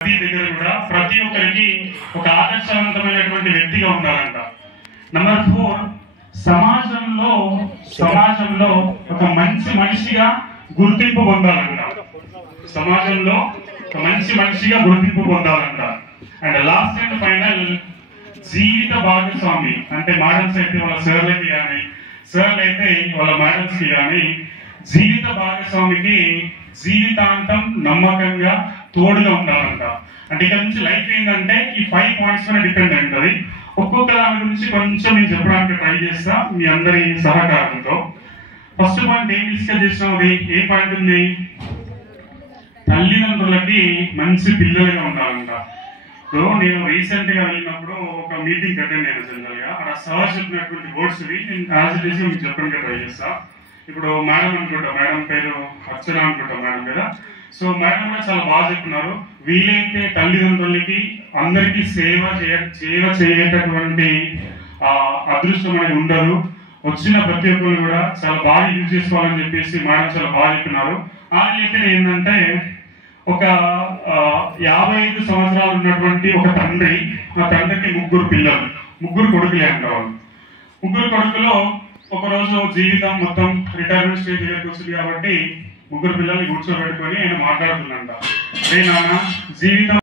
ప్రతి దగ్గర కూడా ప్రతి ఒక్కరికి ఒక ఆదర్శవంతమైనటువంటి వ్యక్తిగా ఉండాలంట. నంబర్ 4, సమాజంలో ఒక మంచి మనిషిగా గుర్తింపు పొందాలంట. సమాజంలో ఒక మంచి మనిషిగా గుర్తింపు పొందాలంట. అండ్ లాస్ట్ అండ్ ఫైనల్, జీవిత భాగస్వామి అంటే మేడమ్స్ అయితే వాళ్ళ సార్లకి కానీ, సార్లు అయితే వాళ్ళ మేడమ్స్ కి కానీ, జీవిత భాగస్వామికి జీవితాంతం నమ్మకంగా తోడుగా ఉండాలంట. అంటే ఇక్కడ నుంచి లైఫ్ ఏంటంటే ఈ 5 పాయింట్స్ మీద డిపెండ్ ఉంటుంది. ఒక్కొక్క దాని గురించి కొంచెం నేను చెప్పడానికి ట్రై చేస్తా మీ అందరి సహకారంతో. ఫస్ట్ పాయింట్ ఏం డిస్కస్ చేసినాం, ఏ పాయింట్ ఉంది, తల్లిదండ్రులకి మంచి పిల్లలుగా ఉండాలంట. ఇప్పుడు నేను రీసెంట్ గా వెళ్ళినప్పుడు ఒక మీటింగ్ అటెండ్ అయిన జనరల్ గా అక్కడ సార్ చెప్పినటువంటి వర్డ్స్ నేను యాజ్ ఇట్ ఈస్ మీకు చెప్పడానికి ట్రై చేస్తా. ఇప్పుడు మేడం అనుకుంటా, మేడం పేరు అర్చన అనుకుంటా మేడం కదా. సో మేడం కూడా చాలా బాగా చెప్తున్నారు, వీలైతే తల్లిదండ్రులకి అందరికీ సేవ చేయటటువంటి అదృష్టం అనేది ఉండదు. వచ్చిన ప్రతి ఒక్కరు కూడా చాలా బాగా యూజ్ చేసుకోవాలని చెప్పేసి మేడం చాలా బాగా చెప్పినారు. ఆ రిలేటెడ్ ఏంటంటే ఒక 55 సంవత్సరాలు ఉన్నటువంటి ఒక తండ్రి, ఆ తండ్రికి 3 పిల్లలు, 3 కొడుకులే అంటారు. 3 కొడుకులో ఒకరోజు జీవితం మొత్తం రిటైర్మెంట్ స్టేజ్ దగ్గరికి వచ్చింది కాబట్టి 3 పిల్లల్ని కూర్చోబెట్టుకొని ఆయన మాట్లాడుతుందంట, అరే నాన్న జీవితం